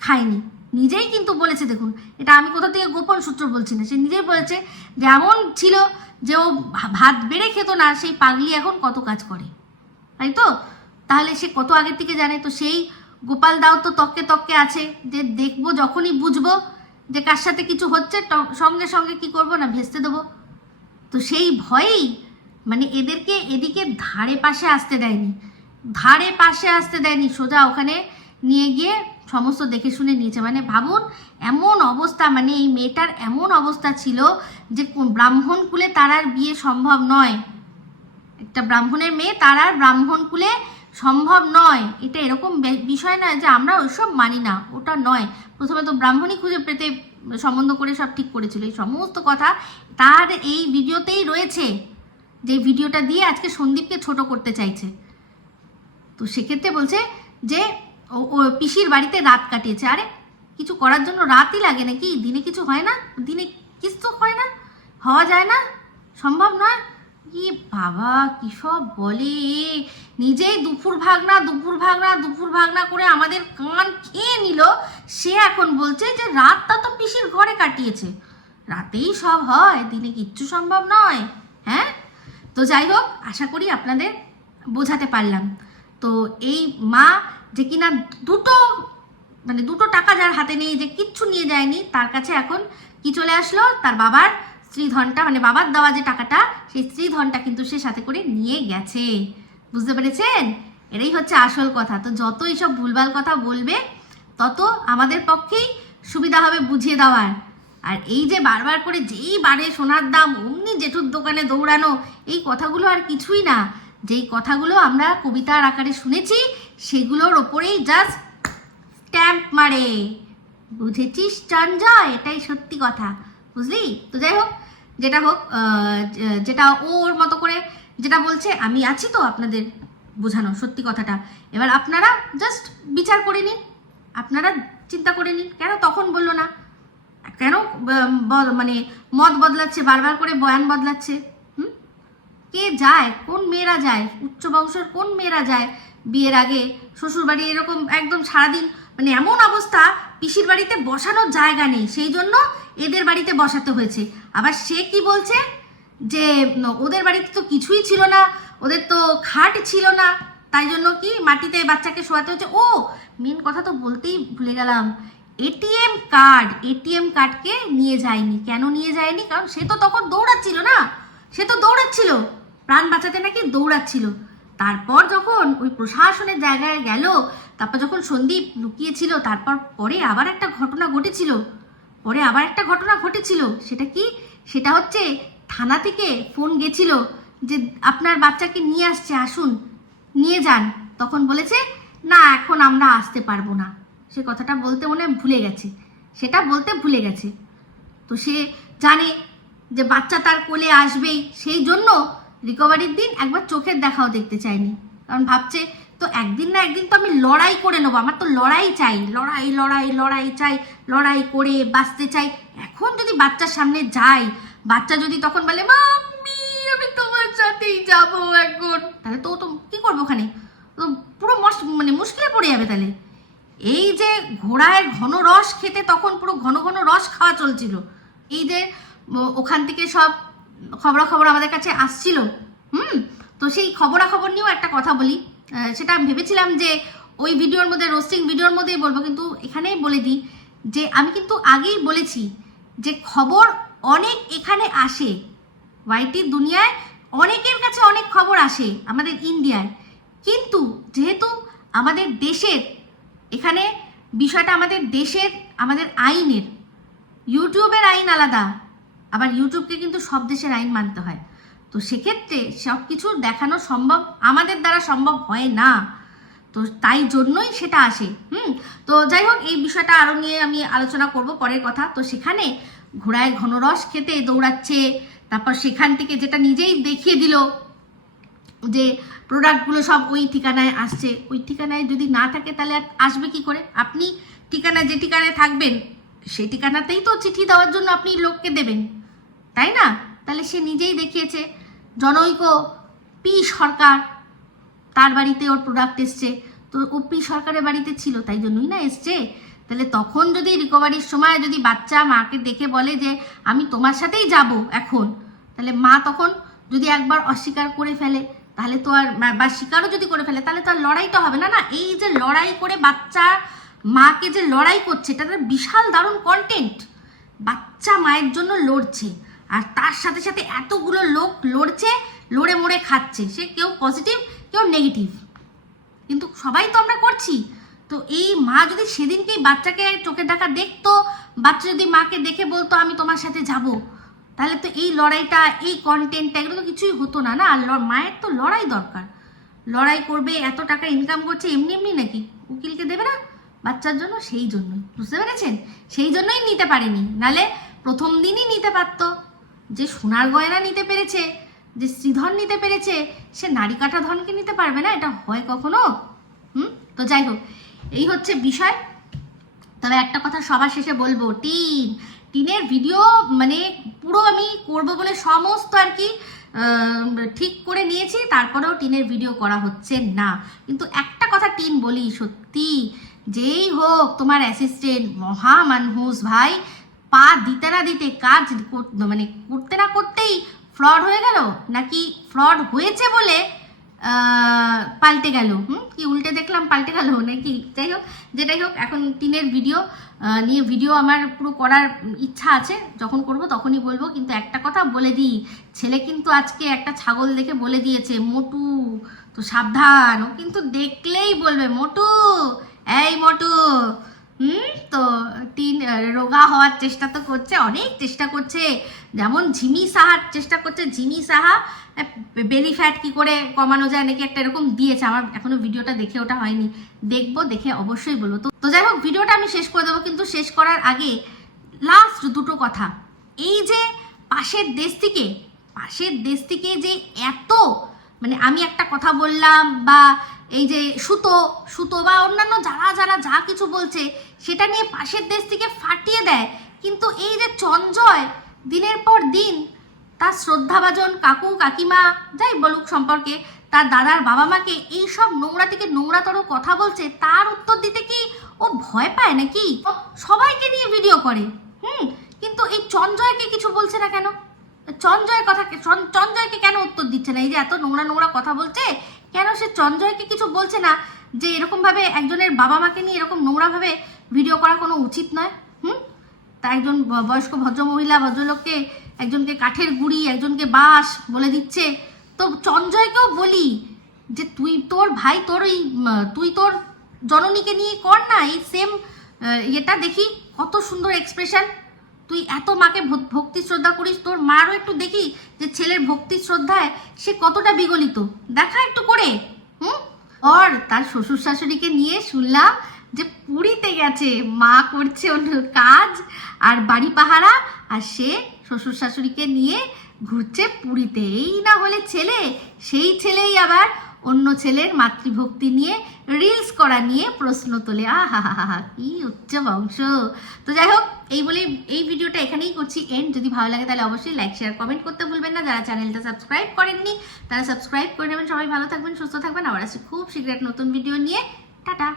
খায়নি, নিজেই কিন্তু বলেছে। দেখুন, এটা আমি কোথা থেকে গোপন সূত্র বলছি না, সে নিজেই বলেছে যে এমন ছিল যে ও ভাত বেড়ে খেত না, সেই পাগলি এখন কত কাজ করে, তাই তো? তাহলে সে কত আগের থেকে জানে। তো সেই গোপাল দাও তো তককে আছে যে দেখবো, যখনই বুঝবো যে কার সাথে কিছু হচ্ছে, সঙ্গে সঙ্গে কি করবো না, ভেস্তে দেবো। তো সেই ভয়েই মানে এদেরকে এদিকে ধারে পাশে আসতে দেয়নি, সোজা ওখানে নিয়ে গিয়ে সমস্ত দেখে শুনে নিয়েছে। মানে ভাবুন এমন অবস্থা, মানে এই মেয়েটার এমন অবস্থা ছিল যে ব্রাহ্মণ কুলে তার আর বিয়ে সম্ভব নয়, একটা ব্রাহ্মণের মেয়ে তার আর ব্রাহ্মণ কুলে সম্ভব নয়। এটা এরকম বিষয় নয় যে আমরা ওইসব মানি না, ওটা নয়। প্রথমে তো ব্রাহ্মণই খুঁজে পেতে সম্বন্ধ করে সব ঠিক করেছিল। এই সমস্ত কথা তার এই ভিডিওতেই রয়েছে, যে ভিডিওটা দিয়ে আজকে সন্দীপকে ছোট করতে চাইছে। তো সেক্ষেত্রে বলছে যে ও পিসির বাড়িতে রাত কাটিয়েছে। আরে কিছু করার জন্য রাতই লাগে নাকি? দিনে কিছু হয় না? দিনে কিছু হয় না, হওয়া যায় না, সম্ভব নয়। কি বাবা কি সব বলে, নিজেই দুপুর ভাগনা করে আমাদের কান খেয়ে নিল। সে এখন বলছে যে রাতটা তো পিসির ঘরে কাটিয়েছে, রাতেই সব হয়, দিনে কিচ্ছু সম্ভব নয়। হ্যাঁ, তো যাই হোক, আশা করি আপনাদের বোঝাতে পারলাম। তো এই মা যে কিনা দুটো টাকা যার হাতে নেই, যে কিচ্ছু নিয়ে যায়নি, তার কাছে এখন কি চলে আসলো, তার বাবার স্ত্রীধনটা, মানে বাবার দেওয়া যে টাকাটা, সেই স্ত্রীধনটা কিন্তু সে সাথে করে নিয়ে গেছে। বুঝতে পেরেছেন? এটাই হচ্ছে আসল কথা। তো যত এইসব ভুলভাল কথা বলবে, তত আমাদের পক্ষেই সুবিধা হবে বুঝিয়ে দেওয়ার। আর এই যে বারবার করে যেই বাড়ে সোনার দাম অমনি জেঠুর দোকানে দৌড়ানো, এই কথাগুলো আর কিছুই না। যেই কথাগুলো আমরা কবিতার আকারে শুনেছি, সেগুলোর ওপরেই জাস্ট স্ট্যাম্প মারে। বুঝেছিস চঞ্জয়? এটাই সত্যি কথা, বুঝলি? তো যাই হোক, যেটা ওর মতো করে যেটা বলছে, আমি আছি তো আপনাদের বোঝানো সত্যি কথাটা। এবার আপনারা জাস্ট বিচার করে নিন, আপনারা চিন্তা করে নিন, কেন তখন বললো না, কেন মানে মত বদলাচ্ছে, বারবার করে বয়ান বদলাচ্ছে। কে যায়, কোন মেয়েরা যায়, উচ্চ বংশের কোন মেয়েরা যায় বিয়ের আগে শ্বশুর বাড়ি? এরকম একদম সারাদিন মানে এমন অবস্থা, পিসির বাড়িতে বসানোর জায়গা নেই, সেই জন্য এদের বাড়িতে বসাতে হয়েছে। আবার সে কি বলছে যে ওদের বাড়িতে তো কিছুই ছিল না, ওদের তো খাট ছিল না, তাই জন্য কি মাটিতে বাচ্চাকে শোয়াতে হচ্ছে। ও মেন কথা তো বলতেই ভুলে গেলাম, এটিএম কার্ডকে নিয়ে যায়নি। কেন নিয়ে যায়নি? কারণ সে তো তখন দৌড়াচ্ছিল না, সে তো দৌড়াচ্ছিল প্রাণ বাঁচাতে, নাকি দৌড়াচ্ছিল। তারপর যখন ওই প্রশাসনের জায়গায় গেল, তারপর যখন সন্দীপ লুকিয়েছিল, তারপর পরে আবার একটা ঘটনা ঘটেছিল। সেটা কি? সেটা হচ্ছে থানা থেকে ফোন গেছিল যে আপনার বাচ্চাকে নিয়ে আসছে, আসুন নিয়ে যান। তখন বলেছে না এখন আমরা আসতে পারবো না। সে কথাটা বলতে মনে ভুলে গেছে, সেটা বলতে ভুলে গেছে। তো সে জানে যে বাচ্চা তার কোলে আসবেই, সেই জন্য রিকভারির দিন একবার চোখের দেখাও দেখতে চায়নি। কারণ ভাবছে তো একদিন না একদিন তো আমি লড়াই করে নেবো, আমার তো লড়াই চাই, লড়াই করে বাঁচতে চাই। এখন যদি বাচ্চার সামনে যাই, বাচ্চা যদি তখন বলে মাম্মি আমি তোমার সাথেই যাবো এখন, তাহলে তো কি করবো ওখানে? তো পুরো মানে মুশকিলে পড়ে যাবে। তাহলে এই যে ঘোড়ায় ঘন রস খেতে তখন পুরো ঘন ঘন রস খাওয়া চলছিল, এই যে ওখান থেকে সব খবরাখবর আমাদের কাছে আসছিল, তো সেই খবরাখবর নিয়েও একটা কথা বলি। সেটা আমি ভেবেছিলাম যে ওই ভিডিওর মধ্যে, রোস্টিং ভিডিওর মধ্যেই বলবো, কিন্তু এখানেই বলে দিই যে আমি কিন্তু আগেই বলেছি যে খবর অনেক এখানে আসে, ওয়াইটির দুনিয়ায় অনেকের কাছে অনেক খবর আসে আমাদের ইন্ডিয়ায়, কিন্তু যেহেতু আমাদের দেশের এখানে বিষয়টা আমাদের দেশের, আমাদের আইনের, ইউটিউবের আইন আলাদা, আবার ইউটিউবকে কিন্তু সব দেশের আইন মানতে হয়। তো সেক্ষেত্রে সব কিছু দেখানো সম্ভব আমাদের দ্বারা সম্ভব হয় না, তো তাই জন্যই সেটা আসে। তো যাই হোক, এই বিষয়টা আরও নিয়ে আমি আলোচনা করব পরের কথা। তো সেখানে ঘোড়ায় ঘনরস খেতে দৌড়াচ্ছে, তারপর সেখান থেকে যেটা নিজেই দেখিয়ে দিল যে প্রোডাক্টগুলো সব ওই ঠিকানায় আসছে। ওই ঠিকানায় যদি না থাকে তাহলে আসবে কি করে? আপনি ঠিকানা যে ঠিকানায় থাকবেন সেই ঠিকানাতেই তো চিঠি দেওয়ার জন্য আপনি লোককে দেবেন, তাই না? তাহলে সে নিজেই দেখিয়েছে। জনৈক পি সরকার, তার বাড়িতে ওর প্রোডাক্ট এসছে, তো ও পি সরকারের বাড়িতে ছিল তাই জন্যই না এসছে। তাহলে তখন যদি রিকভারির সময় যদি বাচ্চা মাকে দেখে বলে যে আমি তোমার সাথেই যাব এখন, তাহলে মা তখন যদি একবার অস্বীকার করে ফেলে তাহলে তো আর, বা স্বীকারও যদি করে ফেলে তাহলে তো আর লড়াইটা হবে না। না, এই যে লড়াই করে বাচ্চা মাকে যে লড়াই করছে, এটা তার বিশাল দারুণ কন্টেন্ট। বাচ্চা মায়ের জন্য লড়ছে, আর তার সাথে সাথে এতগুলো লোক লড়ছে, লড়ে মরে খাচ্ছে, সে কেউ পজিটিভ কেউ নেগেটিভ, কিন্তু সবাই তো আমরা করছি। তো এই মা যদি সেদিনকেই বাচ্চাকে চোখের দেখা দেখতো, বাচ্চা যদি মাকে দেখে বলতো আমি তোমার সাথে যাব, তাহলে তো এই লড়াইটা, এই কন্টেন্টটা, এগুলো তো কিছুই হতো না। না, মায়ের তো লড়াই দরকার, লড়াই করবে, এত টাকা ইনকাম করছে এমনি এমনি নাকি উকিলকে দেবে না বাচ্চার জন্য? সেই জন্যই, বুঝতে পেরেছেন? সেই জন্যই নিতে পারেনি, নালে প্রথম দিনই নিতে পারতো। যে সোনার গয়না নিতে পেরেছে, যে শ্রীধর নিতে পেরেছে, সে নারী কাটা ধনকে নিতে পারবে না? এটা হয় কখনো? তো যাই হোক, এই হচ্ছে বিষয়। তবে একটা কথা সবার শেষে বলবো, টিনের ভিডিও মানে পুরো আমি করব বলে সমস্ত আর কি ঠিক করে নিয়েছি, তারপরেও টিনের ভিডিও করা হচ্ছে না। কিন্তু একটা কথা টিন বলি, সত্যি যেই হোক তোমার অ্যাসিস্ট্যান্ট মহা মানুষ ভাই, পা দিতে না দিতে কাজ মানে করতে না করতেই ফ্রড হয়ে গেল, নাকি ফ্রড হয়েছে বলে পাল্টে গেল, কি উল্টে দেখলাম পাল্টে গেল নাকি? যাই হোক, যেটাই হোক, এখন টিনের ভিডিও নিয়ে ভিডিও আমার পুরো করার ইচ্ছা আছে, যখন করব তখনই বলবো। কিন্তু একটা কথা বলে দিই, ছেলে কিন্তু আজকে একটা ছাগল দেখে বলে দিয়েছে মোটু, তো সাবধান, ও কিন্তু দেখলেই বলবে মোটু, এই মোটু। তো টিন রোগা হওয়ার চেষ্টা তো করছে, অনেক চেষ্টা করছে, যেমন ঝিমি সাহার চেষ্টা করছে। ঝিমি সাহা বেলি ফ্যাট কি করে কমানো যায় নাকি একটা এরকম দিয়েছে, আমার এখনো ভিডিওটা দেখে ওটা হয়নি, দেখবো, দেখে অবশ্যই বলবো। তো যাই হোক, ভিডিওটা আমি শেষ করে দেবো, কিন্তু শেষ করার আগে লাস্ট দুটো কথা। এই যে পাশের দেশ থেকে যে এত মানে আমি একটা কথা বললাম, বা এই যে সুতো বা অন্যান্য যারা যা কিছু বলছে সেটা নিয়ে পাশের দেশ থেকে ফাটিয়ে দেয়, কিন্তু এই যে চঞ্জয় দিনের পর দিন তার শ্রদ্ধাভাজন কাকু কাকিমা যাই বলুক সম্পর্কে, তার দাদার বাবা মাকে এইসব নোংরা থেকে নোংরাতর কথা বলছে, তার উত্তর দিতে কি ও ভয় পায় নাকি? সবাইকে নিয়ে ভিডিও করে, কিন্তু এই চঞ্জয়কে কিছু বলছে না কেন? চঞ্জয়কে কেন উত্তর দিচ্ছে না? এই যে এত নোংরা কথা বলছে, কেন সে সঞ্জয়কে কিছু বলছে না যে এরকমভাবে একজনের বাবা মাকে নিয়ে এরকম নোংরাভাবে ভিডিও করা কোনো উচিত নয়? তা একজন বয়স্ক ভদ্রমহিলা ভদ্রলোককে, একজনকে কাঠের গুঁড়ি, একজনকে বাঁশ বলে দিচ্ছে। তো সঞ্জয়কেও বলি যে তুই তোর ভাই, তোর ওই তুই তোর জননীকে নিয়ে কর না এই সেম এটা, দেখি কত সুন্দর এক্সপ্রেশন। তুই এত মাকে ভক্তি শ্রদ্ধা করিস, তোর মারও একটু দেখি যে ছেলের ভক্তি শ্রদ্ধায় সে কতটা বিগলিত, দেখা একটু করে। আর তার শ্বশুর শাশুড়িকে নিয়ে শুনলাম যে পুরীতে গেছে, মা করছে অন্য কাজ আর বাড়ি পাহারা, আর সে শ্বশুর শাশুড়িকে নিয়ে ঘুরছে পুরীতে। এই না হলে ছেলে, সেই ছেলেই আবার অন্য ছেলের মাতৃভক্তি নিয়ে রিলস করা নিয়ে প্রশ্ন তোলে। আহা হা হা, কি উচ্চ বংশ। তো যাই হোক, এই বলে এই ভিডিওটা এখানেই করছি এন্ড। যদি ভালো লাগে তাহলে অবশ্যই লাইক শেয়ার কমেন্ট করতে ভুলবেন না। যারা চ্যানেলটা সাবস্ক্রাইব করেননি তারা সাবস্ক্রাইব করে নেবেন। সবাই ভালো থাকবেন, সুস্থ থাকবেন। আবার আসছি খুব শীঘ্র এক নতুন ভিডিও নিয়ে। টাটা।